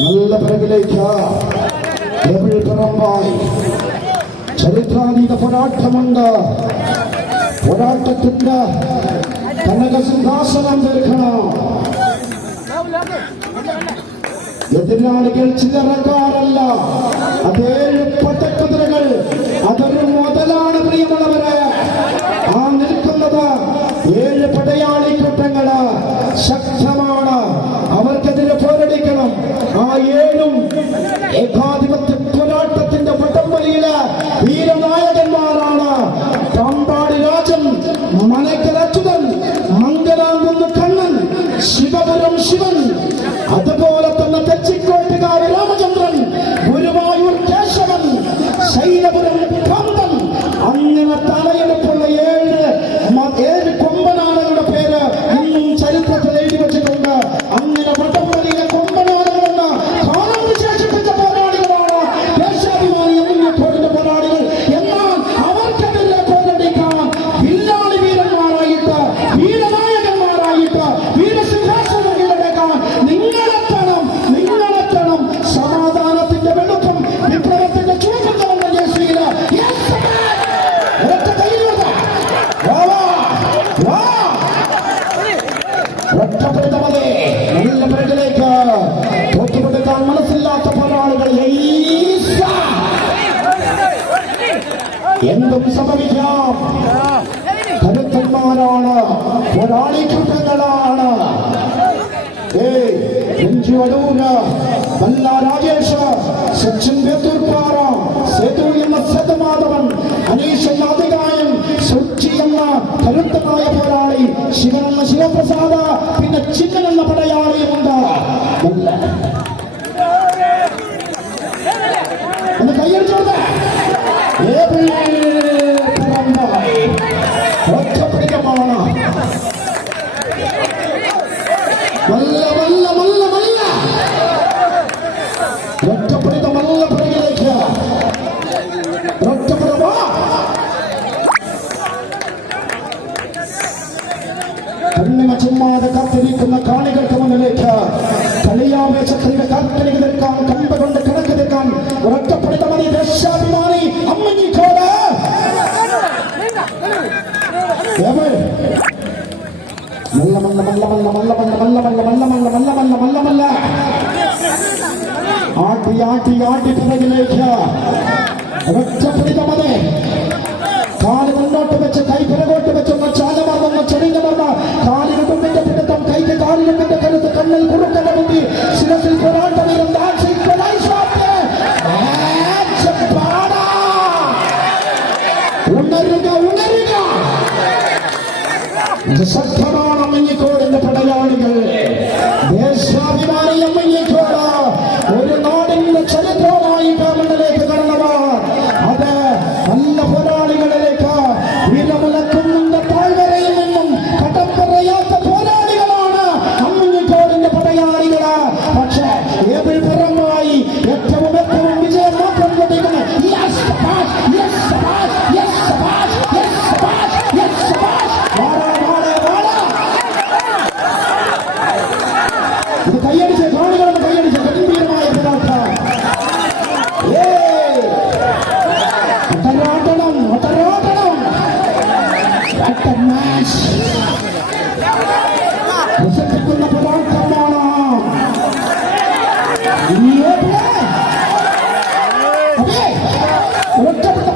നല്ല പിറകിലേക്ക് പിറമ്പായി ചരിത്രാതീത പോരാട്ടമുണ്ട്. പോരാട്ടത്തിന്റെ കനകസിംഹാസനം തീർക്കണം. എതിരാളികൾ ചില്ലറക്കാരല്ല, അതേഴ് പടക്കുതിരകൾ, അതൊരു മുതലാണ് പ്രിയമുള്ളവരെ. ആ നിൽക്കുന്നത് 7 പടയാളിക്കൂട്ടങ്ങള് ശക്തമാണ്. അവർക്കെതിരെ പോരടിക്കണം. ആ 7ഉം ഏകാധിപത്യ പോരാട്ടത്തിന്റെ വടംവലിയില് വീരനായകന്മാരാണ്. പാമ്പാടി രാജൻ, മനക്കൽ അച്യുതൻ, മംഗലാംകുന്ന് കണ്ണൻ, ശിവപുരം ശിവൻ, അതുപോലെ തന്നെ തെച്ചിക്കോട്ടുകാട് രാമചന്ദ്രൻ, ഗുരുവായൂർ കേശവൻ, ശൈലപുരം കാന്തൻ. അങ്ങനെ തലയെടുപ്പുള്ള 7 കൊമ്പനാളുകളുടെ പേര് ഇന്നും ചരിത്രത്തിൽ എഴുതി വെച്ചിട്ടുണ്ട്. അങ്ങനെ വടംവലിയിലെ കൊമ്പനാളുകളെന്ന് കാലം വിശേഷിപ്പിച്ച പോരാളികളാണ് ദേശാഭിമാനി എമ്മിഞ്ഞക്കോടിന്റെ പോരാളികൾ. എന്നാൽ അവർക്കെതിരെ പോരടിക്കാൻ വില്ലാളി വീരന്മാരായിട്ട്, വീരനായകന്മാരായിട്ട്, വീരസിംഹാസനം കീഴടക്കാൻ നിങ്ങളെത്തണം. സമാധാനത്തിന്റെ വെളുപ്പം, വിപ്ലവത്തിന്റെ ചൂടുകളുള്ള യേശുവിന് ഒറ്റപ്പെടുത്തമതേ നല്ല പിറകിലേക്ക് തോറ്റുകൊടുക്കാൻ മനസ്സില്ലാത്ത പോരാളികൾ എന്തും സംഭവിക്കാം. കരുത്തന്മാരാണ്, പോരാളിക്കൂട്ടങ്ങളാണ്. രഞ്ജുവടൂര്, ബല്ല രാജേഷ്, സച്ചിൻ വേത്തൂർപ്പാറ, സേതു എന്ന സേതുമാധവൻ, അനീഷ് എന്ന അധികായൻ, സുച്ചി എന്ന കരുത്തനായ പോരാളി, ശിവൻ എന്ന ശിവപ്രസാദ, പിന്നെ ചിന്നൻ എന്ന പടയാളിയുമുണ്ട്. ഒന്ന് കയ്യടിച്ചോട്ടെ. ഒറ്റപ്പിടിക്കമാണ്. ഒറ്റപ്പെടുത്തമല്ല പിറകിലേക്ക് ഒറ്റപ്പെടുമോ. കണ്ണിമ ചുമ്മാതെ കാത്തിരിക്കുന്ന കാണികൾക്ക് മുന്നിലേക്ക് കളിയാവേശത്തിന്റെ കാൽക്കളിക്ക് തീർക്കാൻ, കമ്പ കൊണ്ട് കണക്ക് തീർക്കാൻ ഒറ്റപ്പെടുത്തമതി ദേശാഭിമാനി അമ്മഞ്ഞിക്കോട്. ആട്ടി പിറകിലേക്ക് ഒറ്റപ്പെടുത്തമതി. കാല് മുന്നോട്ട് വെച്ച് കൈ പിറകോട്ട് വെച്ചൊന്ന് ചാലമർന്ന് ചെടിഞ്ഞമർന്ന് കാലിന് കുമ്പിന്റെ പിടുത്തം, കൈക്ക് കാലിനുമ്പിന്റെ കരുത്ത്, കണ്ണിൽ കുറുക്കന്റെ ബുദ്ധി, ശിരസിൽ പോരാട്ടവീരം, ഉണരുക. ശക്തമാണ് അമ്മഞ്ഞിക്കോടിന്റെ പടയാളികൾ. ദേശാഭിമാനി അമ്മഞ്ഞിക്കോട് ഒരു നാടിന്റെ ചരിത്രമായി മണ്ണിലേക്ക് കടന്നവർ. അത് നല്ല പോരാളികളിലേക്ക് വിലമുലക്കുന്നിന്റെ താഴ്വരയിൽ നിന്നും കടം പറയാത്ത പോരാളികളാണ് അമ്മഞ്ഞിക്കോടിന്റെ പടയാളികള്. പക്ഷേ ഏത് പുറമായി ഏറ്റവും വിജയം മാത്രം കൊണ്ടിരിക്കുന്നു. ഇത് കയ്യടിച്ച് കാണികളൊന്ന് കയ്യടിച്ച് ഗംഭീരമായ പോരാട്ടം. ഒട്ടരാട്ടണം. പ്രസക്തിക്കുന്ന പോരാട്ടമാണ്. ഒറ്റപ്പെട്ട